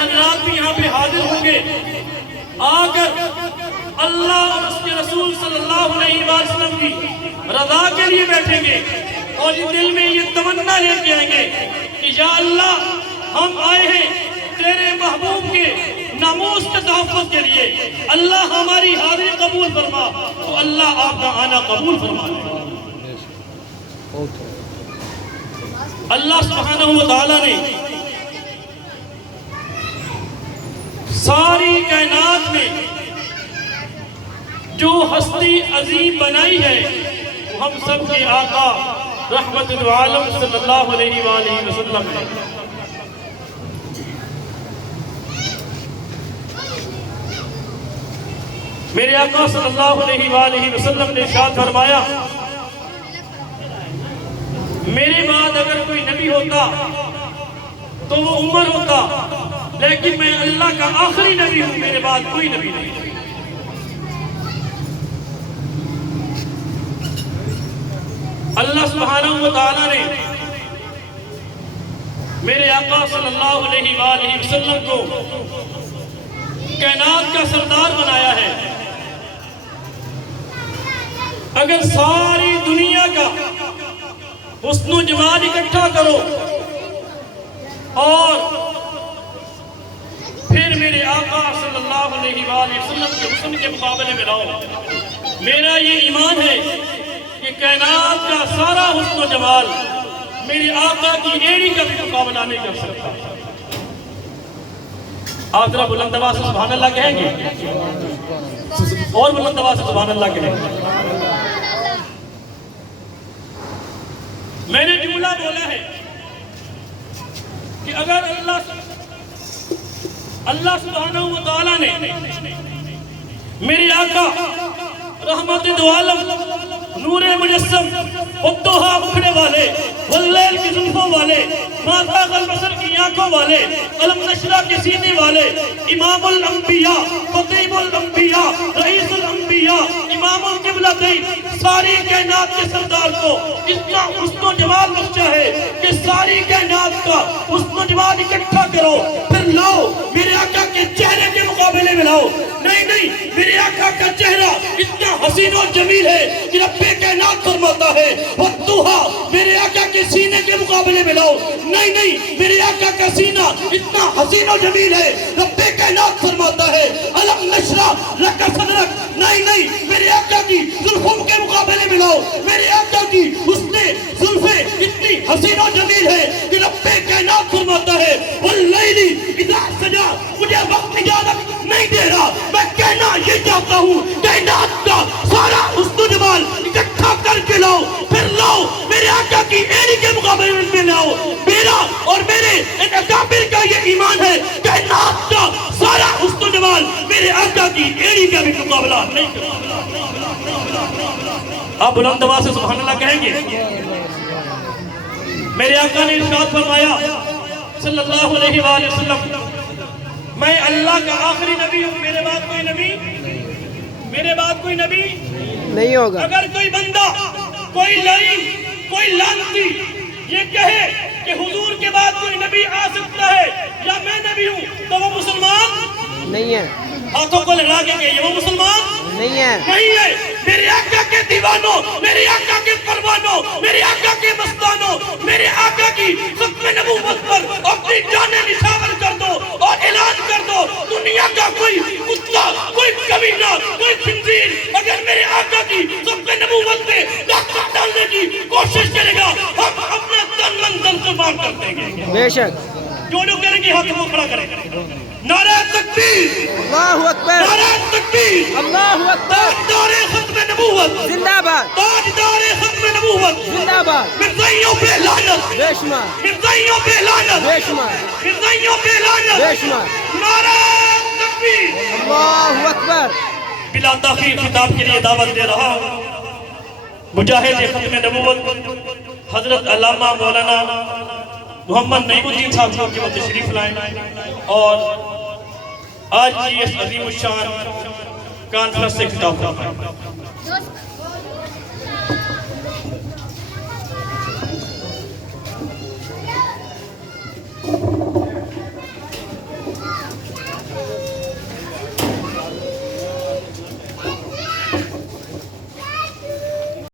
حضرات بھی یہاں پہ حاضر ہوں گے، آ کر اللہ اور اس کے رسول صلی اللہ علیہ وسلم کی رضا کے لیے بیٹھیں گے اور دل میں یہ تمنا لے کے آئیں گے کہ یا اللہ ہم آئے ہیں تیرے محبوب کے ناموس کے تحفظ کے لیے، اللہ ہماری حاضری قبول فرما، تو اللہ آپ کا آنا قبول فرما لے۔ اللہ سبحانہ و تعالیٰ نے ساری کائنات میں جو ہستی عظیم بنائی ہے وہ ہم سب کے آقا رحمت العالم صلی اللہ علیہ وآلہ وسلم ہے۔ میرے آقا صلی اللہ علیہ وآلہ وسلم نے ارشاد فرمایا، میرے بعد اگر کوئی نبی ہوتا تو وہ عمر ہوتا، لیکن میں اللہ کا آخری نبی ہوں، میرے بعد کوئی نبی نہیں۔ اللہ سبحانہ و تعالیٰ نے میرے آقا صلی اللہ علیہ وآلہ وسلم کو کائنات کا سردار بنایا ہے۔ اگر ساری دنیا کا حسن و جمال اکٹھا کرو اور پھر میرے آقا صلی اللہ علیہ وآلہ وسلم کے حسن کے مقابلے میں لاؤ، میرا یہ ایمان ہے کہ کائنات کا سارا حسن و جمال میرے آقا کی ایڑی کا بھی مقابلہ نہیں کر سکتا۔ آپ ذرا بلند آواز سے سبحان اللہ کہیں گے، اور بلند آواز سے سبحان اللہ کہیں گے۔ میں نے جملہ بولا ہے کہ اگر اللہ سبحانہ و تعالیٰ نے میری آقا رحمت دو عالم، نور مجسم، والضحیٰ اکھڑے والے، واللیل کی زلفوں والے، ما زاغ البصر کی آنکھوں والے، علم نشرہ کے سینے والے، امام الانبیاء، خطیب الانبیاء، رئیس الانبیاء، امام القبلتین، ساری کائنات کے سردار کو اتنا حسن و جمال بخشا ہے کہ ساری کائنات کا حسن و جمال اکٹھا کرو، پھر لاؤ میرے آقا کے چہرے کے مقابلے میں لاؤ۔ نہیں، میرے آقا کا چہرہ اتنا حسین و جمیل ہے کہ رب کائنات فرماتا ہے والضحیٰ، میرے آقا کے سینے کے مقابلے میں لاؤ۔ نہیں، میرے آقا کا سینہ اتنا حسین و جمیل ہے، رب کائنات فرماتا ہے علم نشرہ لک صدرک۔ نہیں، میرے آقا کی زلفوں کے مقابلے میں لاؤ، میرے آقا کی حسن زلفیں اتنی حسین و جمیل ہے کہ رب کائنات فرماتا ہے واللیل اذا سجا۔ مجھے وقت اجازت نہیں دے رہا، میں کہنا یہ چاہتا ہوں کائنات کا سارا حسن و جمال اکٹھا کر کے لاؤ، پھر لاؤ میرے آقا کی ایڑی کے مقابلے میں لاؤ۔ میرا اور میرے ایک اکابر کا یہ ایمان ہے، کائنات کا سارا حسن و جمال میرے آقا کی ایڑی کا بھی مقابلہ نہیں کرتا۔ آپ بلند آواز سے سبحان اللہ کہیں گے؟ میرے آقا نے ارشاد فرمایا صلی اللہ علیہ وآلہ وسلم، میں اللہ کا آخری نبی ہوں، میرے بعد کوئی نبی نہیں ہوگا۔ اگر کوئی بندہ، کوئی لعین، کوئی لعنتی یہ کہے کہ حضور کے بعد کوئی نبی آ سکتا ہے یا میں نبی ہوں، تو وہ مسلمان نہیں ہے۔ ہاتھوں کو لگا کے کہ وہ مسلمان نہیں ہے۔ میرے آقا کے دیوانوں، میرے آقا کے پروانوں، میرے آقا کے مستانوں، میرے آقا کی ختم نبوت پر اپنی جانیں نچھاور کر دو اور اعلان کر دو، دنیا کا کوئی کتا، کوئی کمینہ، کوئی خنزیر اگر میرے آقا کی ختم نبوت میں ڈاکہ ڈالنے کی کوشش کرے گا، ہم اپنا تن من دن قربان کر دیں گے۔ بے شک جو کریں گے ہاتھوں کو کھڑا کریں گے۔ نعرہ تکبیر، اللہ اکبر، نعرہ تکبیر، اللہ اکبر، تاجدار ختم نبوت زندہ باد، تاجدار ختم نبوت زندہ باد، مرزائیوں پہ لعنت بے شمار، مرزائیوں پہ لعنت بے شمار، مرزائیوں پہ لعنت بے شمار، نعرہ تکبیر، اللہ اکبر۔ بلا تاخیر خطاب کے لیے دعوت دے رہا ہوں مجاہد ختم نبوت حضرت علامہ مولانا محمد نعیم الدین صاحب کو کہ وہ تشریف لائیں اور آج کی اس عظیم الشان کانفرنس سے خطاب فرمائیں۔